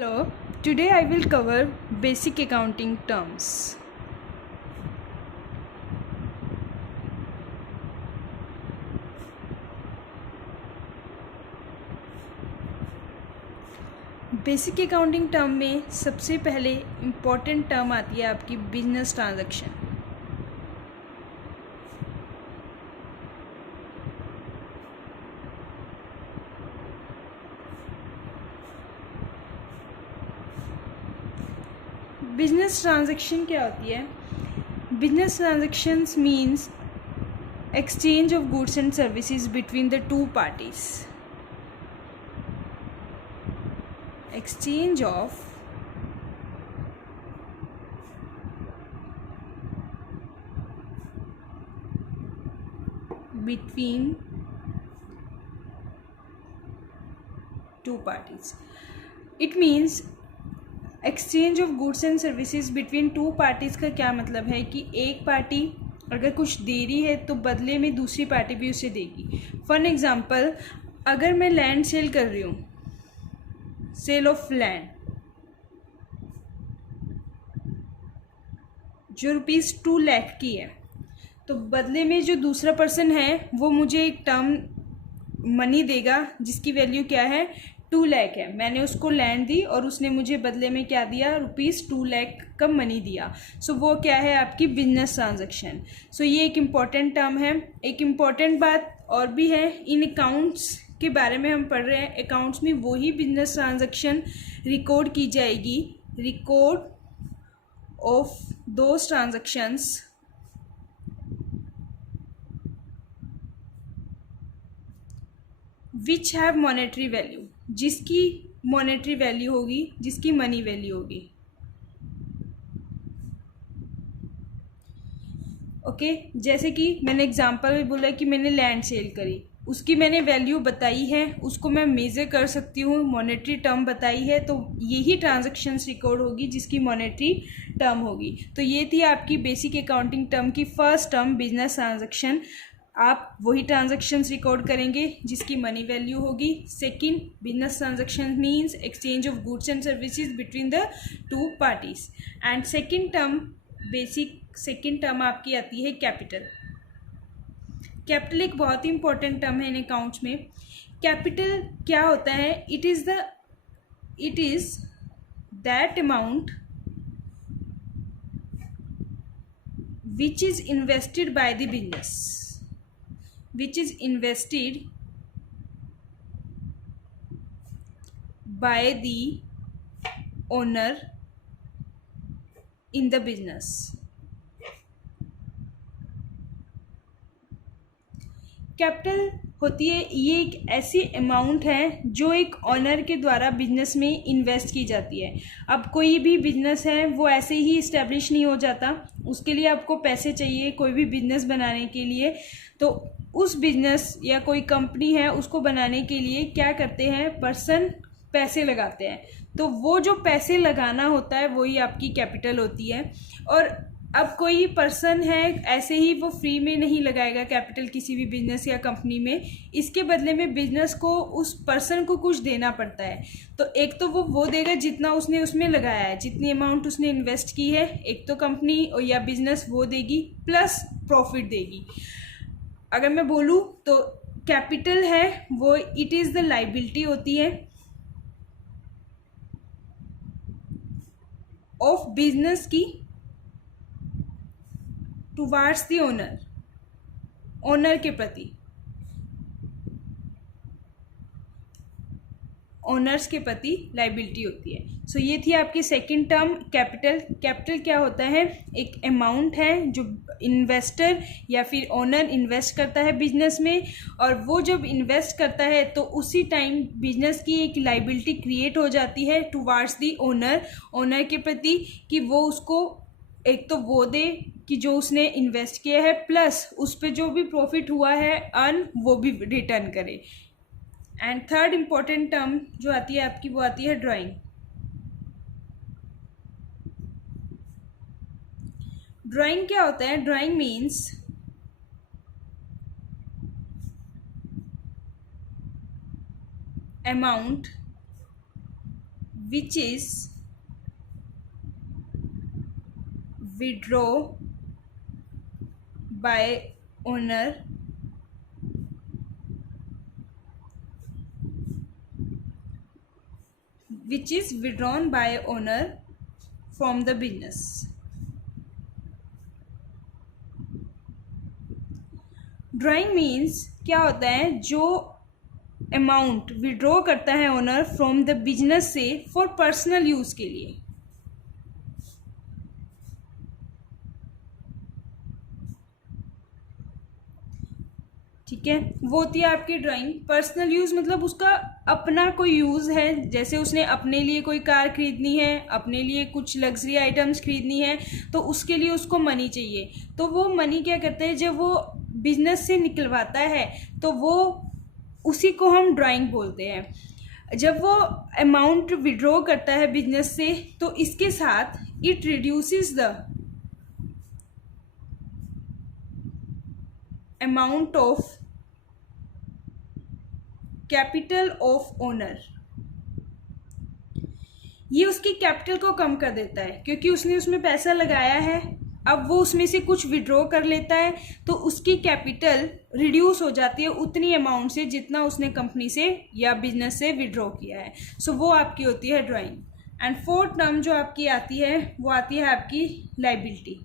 Hello, today I will cover basic accounting terms. Basic accounting term में सबसे पहले important term आती है आपकी बिजनेस ट्रांजैक्शन। बिजनेस ट्रांजैक्शन क्या होती है? Business transactions means exchange of goods and services between the two parties. Exchange of between two parties. It means exchange of goods and services between two parties का क्या मतलब है कि एक party अगर कुछ दे रही है तो बदले में दूसरी पार्टी भी उसे देगी। फॉर एग्जांपल, अगर मैं लैंड सेल कर रही हूँ, सेल ऑफ लैंड, जो ₹2 लाख की है, तो बदले में जो दूसरा पर्सन है वो मुझे एक टर्म मनी देगा जिसकी वैल्यू क्या है, 2 लाख है। मैंने उसको लैंड दी और उसने मुझे बदले में क्या दिया, ₹2 लाख का मनी दिया। सो वो क्या है, आपकी बिजनेस ट्रांजैक्शन। सो ये एक इम्पॉर्टेंट टर्म है। एक इम्पॉर्टेंट बात और भी है, इन अकाउंट्स के बारे में हम पढ़ रहे हैं। अकाउंट्स में वही बिजनेस ट्रांजैक्शन रिकॉर्ड की जाएगी, record of those transactions which have monetary value, जिसकी मॉनेटरी वैल्यू होगी, जिसकी मनी वैल्यू होगी। ओके, जैसे कि मैंने एग्जांपल में बोला कि मैंने लैंड सेल करी, उसकी मैंने वैल्यू बताई है, उसको मैं मेजर कर सकती हूँ, मॉनेटरी टर्म बताई है, तो यही ट्रांजैक्शंस रिकॉर्ड होगी जिसकी मॉनेटरी टर्म होगी। तो ये थी आपकी बेसिक अकाउंटिंग टर्म की फर्स्ट टर्म, बिजनेस ट्रांजैक्शन। आप वही ट्रांजैक्शंस रिकॉर्ड करेंगे जिसकी मनी वैल्यू होगी। Second, business transaction means exchange of goods and services between the two parties. And second term, basic second term आपकी आती है कैपिटल। कैपिटल एक बहुत ही इंपॉर्टेंट टर्म है इन अकाउंट्स में। कैपिटल क्या होता है? It is that amount which is invested by the business, which is invested by the owner in the business. Capital होती है, ये एक ऐसी अमाउंट है जो एक ऑनर के द्वारा बिजनेस में इन्वेस्ट की जाती है। अब कोई भी बिजनेस है वो ऐसे ही इस्टेब्लिश नहीं हो जाता, उसके लिए आपको पैसे चाहिए कोई भी बिजनेस बनाने के लिए। तो उस बिजनेस या कोई कंपनी है उसको बनाने के लिए क्या करते हैं, पर्सन पैसे लगाते हैं। तो वो जो पैसे लगाना होता है वही आपकी कैपिटल होती है। और अब कोई पर्सन है ऐसे ही वो फ्री में नहीं लगाएगा कैपिटल किसी भी बिजनेस या कंपनी में, इसके बदले में बिजनेस को उस पर्सन को कुछ देना पड़ता है। तो एक तो वो देगा जितना उसने उसमें लगाया है, जितनी अमाउंट उसने इन्वेस्ट की है, एक तो कंपनी या बिजनेस वो देगी प्लस प्रॉफिट देगी। अगर मैं बोलूँ तो कैपिटल है वो इट इज़ द लाइबिलिटी होती है ऑफ बिजनेस की टुवार्ड्स द ओनर, ओनर के प्रति, ओनर्स के प्रति लाइबिलिटी होती है। सो ये थी आपकी सेकंड टर्म कैपिटल। कैपिटल क्या होता है? एक अमाउंट है जो इन्वेस्टर या फिर ओनर इन्वेस्ट करता है बिजनेस में, और वो जब इन्वेस्ट करता है तो उसी टाइम बिजनेस की एक लाइबिलिटी क्रिएट हो जाती है टुवार्ड्स दी ओनर, ओनर के प्रति, कि वो उसको एक तो वो दे कि जो उसने इन्वेस्ट किया है, प्लस उस पर जो भी प्रॉफिट हुआ है अर्न वो भी रिटर्न करे। एंड थर्ड इम्पॉर्टेंट टर्म जो आती है आपकी वो आती है ड्राइंग। ड्राइंग क्या होता है? Drawing means amount which is withdraw by owner which is withdrawn by owner from the business. Drawing means क्या होता है, जो अमाउंट विड्रॉ करता है ओनर फ्रॉम द बिजनेस से फॉर पर्सनल यूज के लिए. ठीक है, वो होती है आपकी ड्राइंग. पर्सनल यूज मतलब उसका अपना कोई यूज है, जैसे उसने अपने लिए कोई कार खरीदनी है, अपने लिए कुछ लग्जरी आइटम्स खरीदनी है, तो उसके लिए उसको मनी चाहिए. तो वो मनी क्या करता है, जब वो बिजनेस से निकलवाता है तो वो उसी को हम ड्राइंग बोलते हैं. जब वो अमाउंट विड्रॉ करता है बिजनेस से तो इसके साथ it reduces the amount of capital of owner. ये उसकी कैपिटल को कम कर देता है, क्योंकि उसने उसमें पैसा लगाया है, अब वो उसमें से कुछ विड्रॉ कर लेता है तो उसकी कैपिटल रिड्यूस हो जाती है उतनी अमाउंट से जितना उसने कंपनी से या बिजनेस से विड्रॉ किया है. सो वो आपकी होती है ड्राइंग. एंड फोर्थ टर्म जो आपकी आती है वो आती है आपकी liability.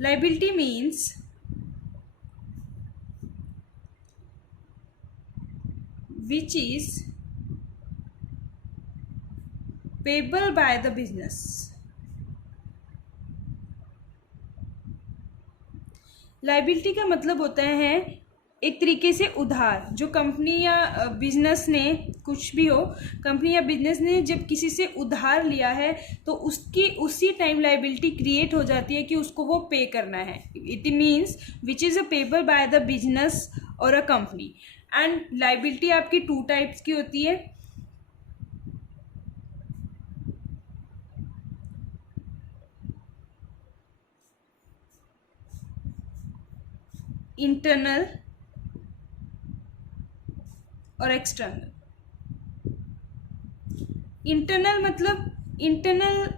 Liability means which is payable by the business. Liability का मतलब होता है एक तरीके से उधार. जो कंपनी या बिजनेस ने, कुछ भी हो, कंपनी या बिजनेस ने जब किसी से उधार लिया है तो उसकी उसी टाइम लाइबिलिटी क्रिएट हो जाती है कि उसको वो पे करना है. It means which is a payable by the business और अ कंपनी. एंड लाइबिलिटी आपकी टू टाइप्स की होती है. इंटरनल और एक्सटर्नल. इंटरनल मतलब इंटरनल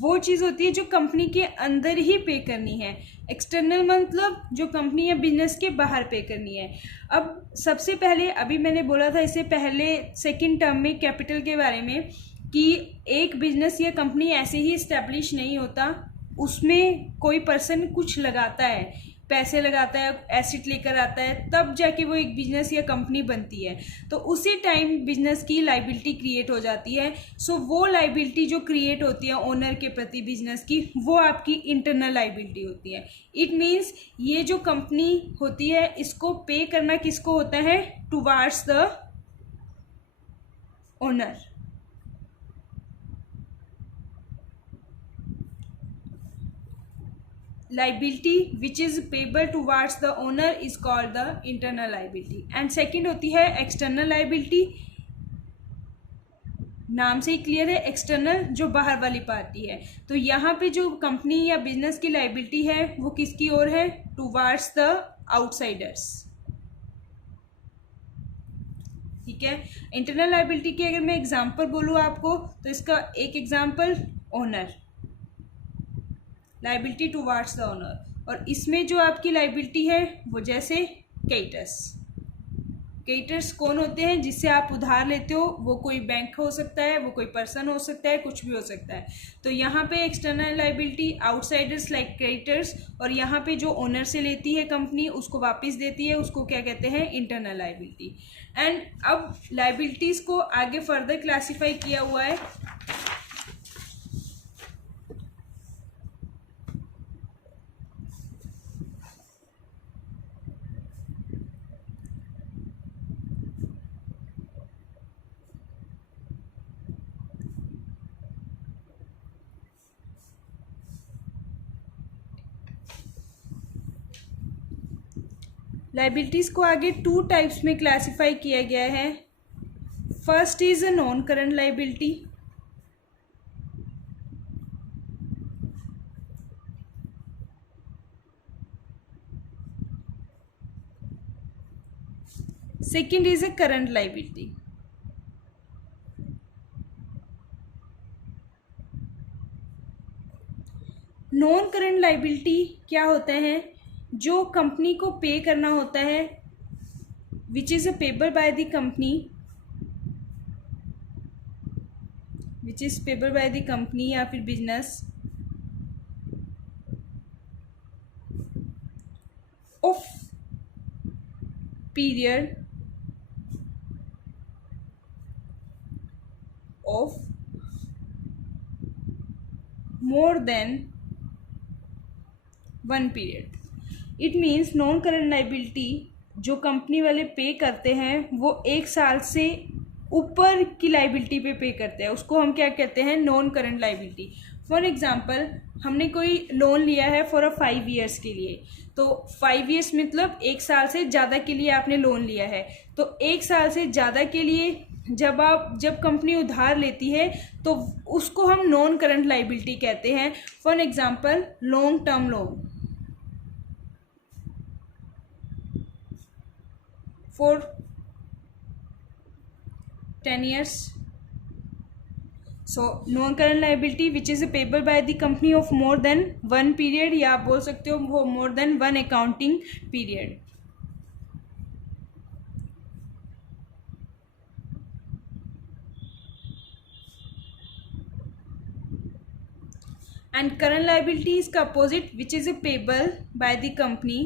वो चीज़ होती है जो कंपनी के अंदर ही पे करनी है. एक्सटर्नल मतलब जो कंपनी या बिजनेस के बाहर पे करनी है. अब सबसे पहले अभी मैंने बोला था इससे पहले सेकंड टर्म में कैपिटल के बारे में कि एक बिजनेस या कंपनी ऐसे ही इस्टेब्लिश नहीं होता, उसमें कोई पर्सन कुछ लगाता है, पैसे लगाता है, एसेट लेकर आता है, तब जाके वो एक बिजनेस या कंपनी बनती है. तो उसी टाइम बिजनेस की लाइबिलिटी क्रिएट हो जाती है. सो वो लाइबिलिटी जो क्रिएट होती है ओनर के प्रति बिजनेस की, वो आपकी इंटरनल लाइबिलिटी होती है. इट मीन्स ये जो कंपनी होती है इसको पे करना किसको होता है, towards the owner. liability which is payable towards the owner is called the internal liability. and second होती है external liability. नाम से ही क्लियर है, एक्सटर्नल जो बाहर वाली पार्टी है. तो यहाँ पे जो कंपनी या बिजनेस की लाइबिलिटी है वो किसकी ओर है, टुवार्ड्स द आउटसाइडर्स. ठीक है. इंटरनल लाइबिलिटी की अगर मैं एग्जांपल बोलूँ आपको तो इसका एक example owner, liability towards the owner. और इसमें जो आपकी लाइबिलिटी है वो जैसे क्रेडिटर्स. क्रेडिटर्स कौन होते हैं, जिससे आप उधार लेते हो, वो कोई बैंक हो सकता है, वो कोई पर्सन हो सकता है, कुछ भी हो सकता है. तो यहाँ पे external liability outsiders like creditors, और यहाँ पे जो ओनर से लेती है कंपनी उसको वापस देती है, उसको क्या कहते हैं, इंटरनल लाइबिलिटी. एंड अब लाइबिलिटीज को आगे फर्दर क्लासीफाई किया हुआ है. लाइबिलिटीज़ को आगे टू टाइप्स में क्लासिफाई किया गया है. First is a non current liability. Second is a current liability. Non current liability क्या होता है? जो कंपनी को पे करना होता है, which is a payable by the company, which is payable by the company या फिर business of period of more than one period. It means non current liability जो कंपनी वाले पे करते हैं वो एक साल से ऊपर की लाइबिलिटी पे करते हैं, उसको हम क्या कहते हैं? Non current liability. For example, हमने कोई लोन लिया है फॉर 5 ईयर्स के लिए, तो 5 ईयर्स मतलब एक साल से ज़्यादा के लिए आपने लोन लिया है. तो एक साल से ज़्यादा के लिए जब कंपनी उधार लेती है तो उसको हम नॉन करंट लाइबिलिटी कहते हैं. For example, long term loan for 10 years. So non-current liability which is payable by the company of more than one period, या आप बोल सकते हो वो more than one accounting period. And current liability is the opposite, which is payable by the company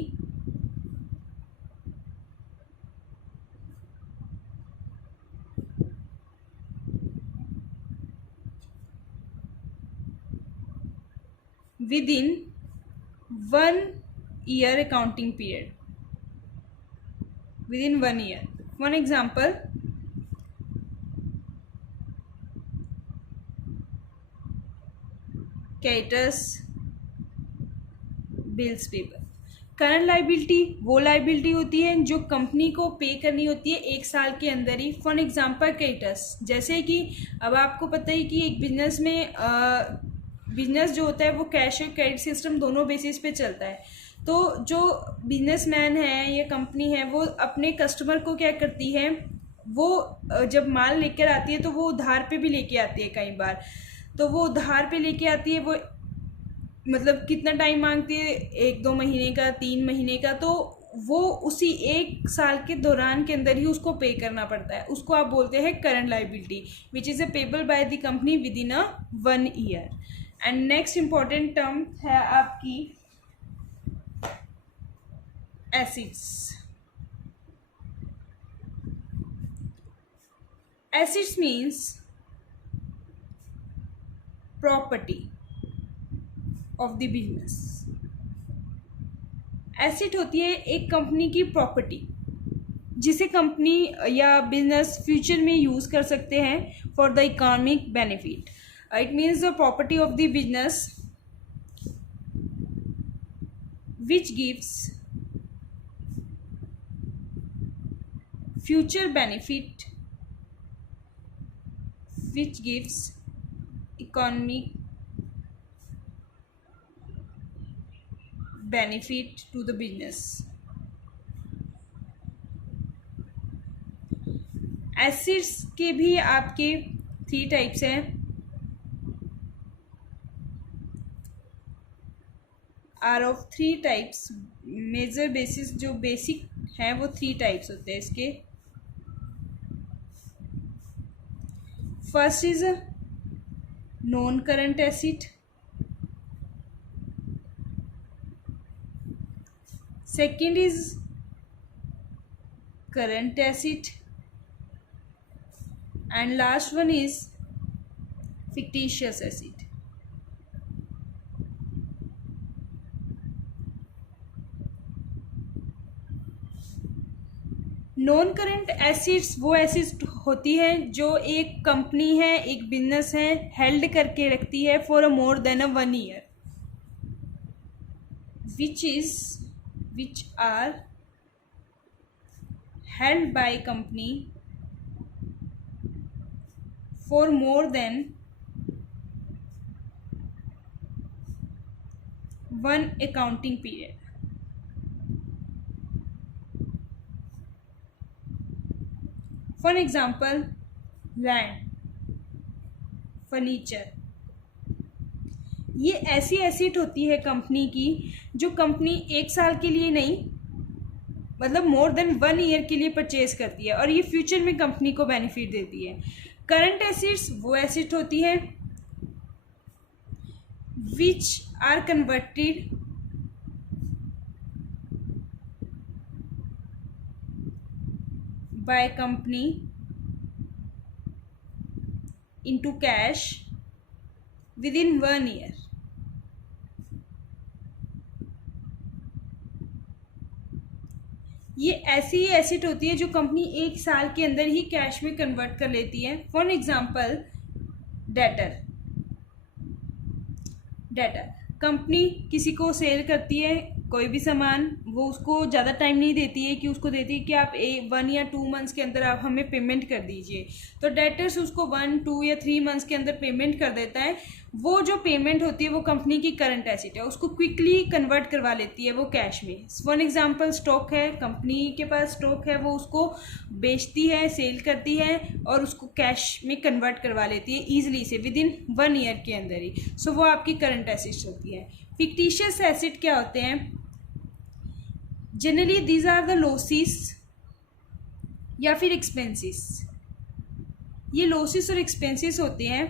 within 1 year accounting period. Within 1 year. One example, creditors, bills payable. Current liability वो liability होती है जो company को पे करनी होती है एक साल के अंदर ही. फॉर एग्जांपल, क्रेडिटर्स, जैसे कि अब आपको पता है कि एक बिजनेस में बिजनेस जो होता है वो कैश और क्रेडिट सिस्टम दोनों बेसिस पे चलता है. तो जो बिजनेसमैन है या कंपनी है वो अपने कस्टमर को क्या करती है, वो जब माल लेकर आती है तो वो उधार पे भी लेके आती है कई बार. तो वो उधार पे लेके आती है, वो मतलब कितना टाइम मांगती है, 1-2 महीने का, 3 महीने का. तो वो उसी एक साल के दौरान के अंदर ही उसको पे करना पड़ता है. उसको आप बोलते हैं current liability, which is payable by the company with in 1 year. And next important term है आपकी acids. Acids means property of the business. Asset होती है एक कंपनी की प्रॉपर्टी जिसे कंपनी या बिजनेस फ्यूचर में यूज़ कर सकते हैं for the economic benefit. It means the property of the business which gives future benefit, which gives economic benefit to the business. Assets के भी आपके 3 टाइप्स हैं. Are of 3 types. Major basis जो basic हैं वो 3 टाइप्स होते हैं इसके. First is non current asset, second is current asset, and last one is fictitious acid. Non current assets वो एसिड्स होती हैं जो एक कंपनी है, एक बिजनेस है, हेल्ड करके रखती है for more than 1 year, which are held by company for more than 1 accounting period. For example land, furniture. ये ऐसी एसेट होती है कंपनी की जो कंपनी 1 साल के लिए नहीं, मतलब मोर देन 1 ईयर के लिए परचेज करती है और ये फ्यूचर में कंपनी को बेनिफिट देती है। करंट एसेट्स वो एसेट होती है which are converted by company into cash within 1 year. ये ऐसी ही एसेट होती है जो कंपनी 1 साल के अंदर ही कैश में कन्वर्ट कर लेती है। For example debtor. कंपनी किसी को सेल करती है कोई भी सामान, वो उसको ज़्यादा टाइम नहीं देती है कि उसको देती है कि आप 1 या 2 मंथ्स के अंदर आप हमें पेमेंट कर दीजिए, तो डेटर्स उसको 1, 2 या 3 मंथ्स के अंदर पेमेंट कर देता है। वो जो पेमेंट होती है वो कंपनी की करंट एसेट है, उसको क्विकली कन्वर्ट करवा लेती है वो कैश में। फॉर एग्जांपल स्टॉक है, कंपनी के पास स्टॉक है, वो उसको बेचती है, सेल करती है और उसको कैश में कन्वर्ट करवा लेती है ईजिली से विद इन 1 ईयर के अंदर ही। सो वो आपकी करंट एसेट्स होती है। फिक्टिशियस एसेट क्या होते हैं? Generally these are the losses या फिर एक्सपेंसेस। ये लॉसेस और एक्सपेंसेस होते हैं